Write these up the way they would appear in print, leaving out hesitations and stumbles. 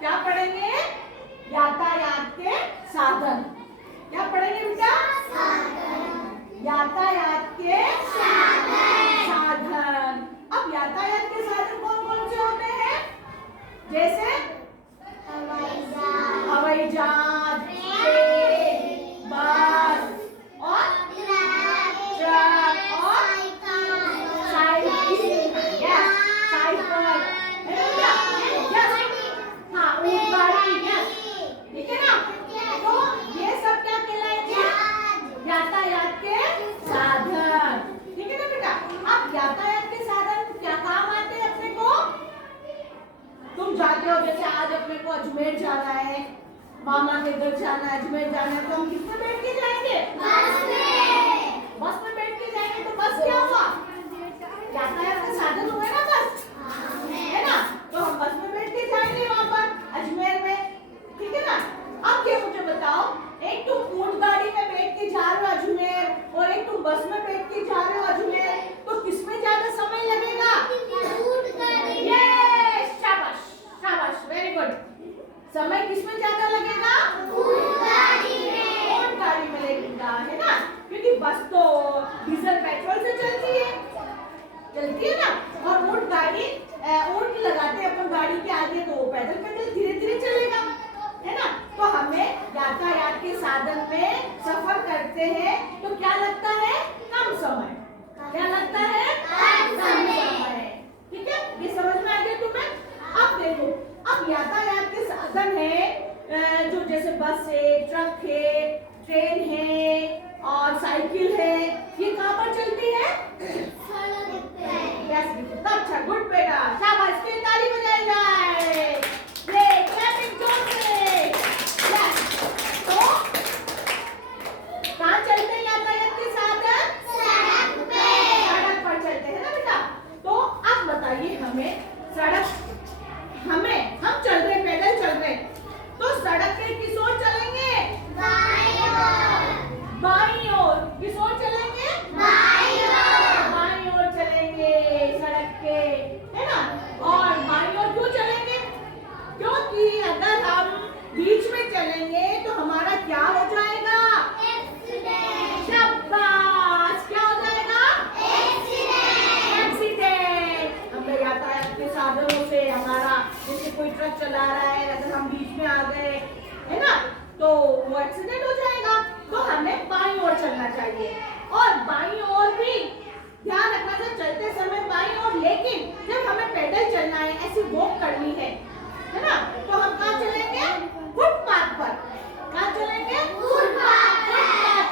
क्या पढ़ेंगे? यातायात के साधन। क्या पढ़ेंगे बेटा? यातायात के साधन। अब यातायात के साधन कौन कौन से होते हैं? जैसे हवाई जहाज, ट्रेन, बस और ट्रक और साइकिल। हाँ, ऊंटगाड़ी। ठीक है ना? तो ये सब क्या कहलाएंगे? यातायात के साधन। ठीक है ना बेटा? अब यातायात के साधन क्या काम आते हैं अपने को? तुम जाते हो, जैसे आज अपने को अजमेर जाना है, मामा के घर जाना है, अजमेर जाना है, तो हम किसमें बैठ के जाएंगे? बस में। बस में बैठ के जाएंगे तो बस क्या हुआ? यातायात का साधन हुआ ना बस, है ना? तो हम बस में बैठ के जाएंगे वहां पर अजमेर में। ठीक है ना? अब ये मुझे बताओ, एक तुम ऊंट गाड़ी में बैठ के जा रहे हो अजमेर और एक तुम बस में बैठ के जा रहे हो अजमेर, तो किसमें ज्यादा समय लगेगा? ऊंट गाड़ी। यस, शाबाश शाबाश, वेरी गुड। समय किसमें ज्यादा लगेगा? ऊंट गाड़ी में। ऊंट गाड़ी में लगेगा, है ना? क्योंकि बस तो डीजल पेट्रोल से चलती है ना, और ऊंट गाड़ी ऊंट लगाते हैं अपन गाड़ी के आगे, तो वो पैदल पैदल धीरे धीरे चलेगा, है ना? तो हमें यातायात के साधन में सफर करते हैं तो क्या लगता है? कम समय। क्या लगता है? कम समय। ठीक है, ये समझ में आ गया तुम्हें? अब देखो, अब यातायात के साधन है जो जैसे बस है, ट्रक है, ट्रेन है और साइकिल है, ये कहाँ पर चलती है? अच्छा, गुड बेटा, शाबाश, इसके लिए ताली बजाई जाए। ये क्लैपिंग जोर से। यस, तो कहाँ चलते हैं यातायात के साधन? सड़क पे। सड़क पर चलते हैं ना बेटा? तो अब बताइए हमें, सड़क हम चल रहे, पैदल चल रहे, तो सड़क के किस ओर चलेंगे? बाईं ओर। बाईं ओर। किस ओर चलेंगे? बाईं ओर। बाईं ओर चलेंगे सड़क के, है ना? और बाईं ओर क्यों चलेंगे? क्योंकि अगर हम बीच में चलेंगे तो हमारा क्या हो जाएगा? एक्सीडेंट। शाबाश, क्या हो जाएगा? एक्सीडेंट। एक्सीडेंट। हम यातायात के साधनों से हमारा, जैसे कोई ट्रक चला रहा है, अगर हम बीच में आ गए, है ना, तो वो एक्सीडेंट हो जाएगा। तो हमें बाईं ओर चलना चाहिए। और बाईं ओर भी ध्यान रखना चाहिए चलते समय बाईं ओर, लेकिन जब हमें पैदल चलना है, ऐसी वॉक करनी है ना, तो हम कहाँ चलेंगे? फुटपाथ पर। कहाँ चलेंगे? फुटपाथ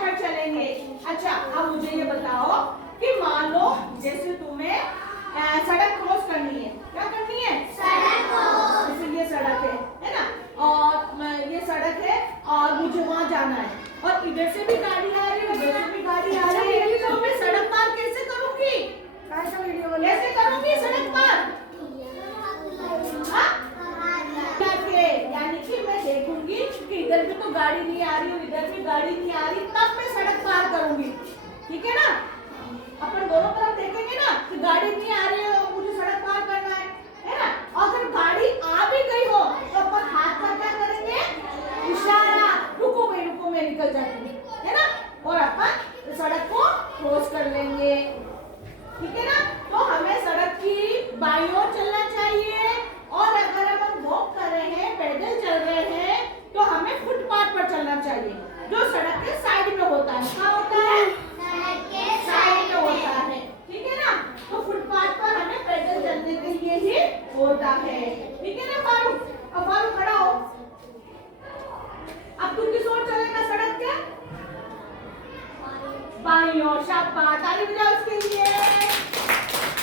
पर चलेंगे। अच्छा, अब मुझे ये बताओ कि मान लो जैसे तुम्हें सड़क क्रॉस करनी है, क्या करनी है? सड़क क्रॉस। जैसे ये सड़क है ना, और ये सड़क है और मुझे वहां जाना है, और इधर से भी गाड़ी आ रही है, उधर से भी गाड़ी आ रही है, तो मैं सड़क पार कैसे करूंगी? कैसे करूंगी सड़क पार? यानी कि मैं देखूंगी कि इधर भी तो गाड़ी नहीं आ रही, इधर भी गाड़ी नहीं आ रही, तब मैं सड़क पार करूंगी। ठीक है ना? अपन दोनों तरफ देखेंगे ना कि गाड़ी नहीं आ रही है और मुझे सड़क पार करना है ना? अगर गाड़ी आ भी गई हो तो अपन हाथ पर क्या करेंगे? इशारा, रुको मैं निकल जाती हूँ, है ना? और अपन सड़क को क्रॉस कर लेंगे। ठीक है ना? तो हमें सड़क की बाईं ओर चलना चाहिए, और अगर हम वॉक कर रहे हैं, पैदल चल रहे हैं, तो हमें फुटपाथ पर चलना चाहिए, जो सड़क के साइड में होता है। कहाँ होता है? सड़क के साइड में होता है। ठीक है ना? तो फुटपाथ पर हमें पैदल चलने के लिए ही होता है। ठीक है ना फारूक? अब फारूक खड़ा हो। अब तू किस ओर चलेगा सड़क के? बाईं ओर। शाबाश, ताली बजाओ उसके लिए,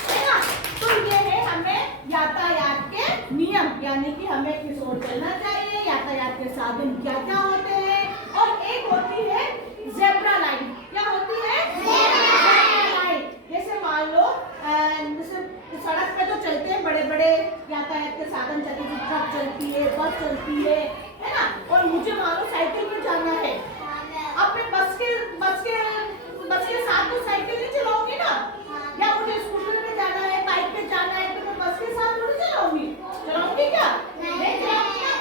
है ना? तो ये है हमें यातायात के नियम, यानी कि हमें किस ओर चलना चाहिए, यातायात के साधन क्या क्या होते हैं। और एक होती है ज़ेब्रा लाइन। क्या होती है? Zebra line. जैसे मान लो जैसे सड़क पे तो चलते हैं बड़े बड़े यातायात के साधन, चलते हैं, ट्रक चलती है, बस चलती है ना? और मुझे मान लो साइकिल पे जाना है, अब मैं बस के साथ तो साइकिल नहीं चलाऊंगी ना, या मुझे स्कूटर पे जाना है, बाइक पे जाना है, तो मैं बस के साथ थोड़ी चलाऊंगी क्या? नहीं चलाऊंगी ना,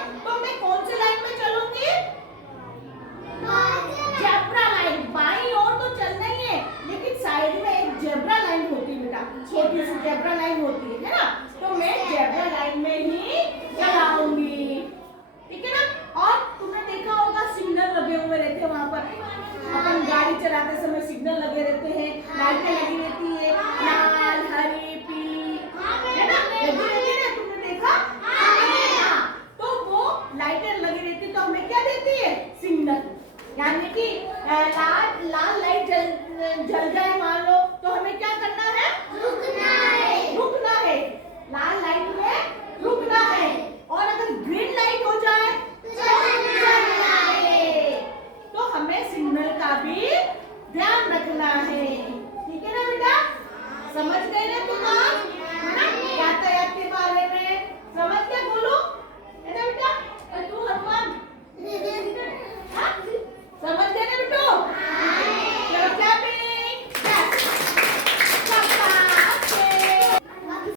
यानी कि लाल लाल लाइट जल जल जाए मान लो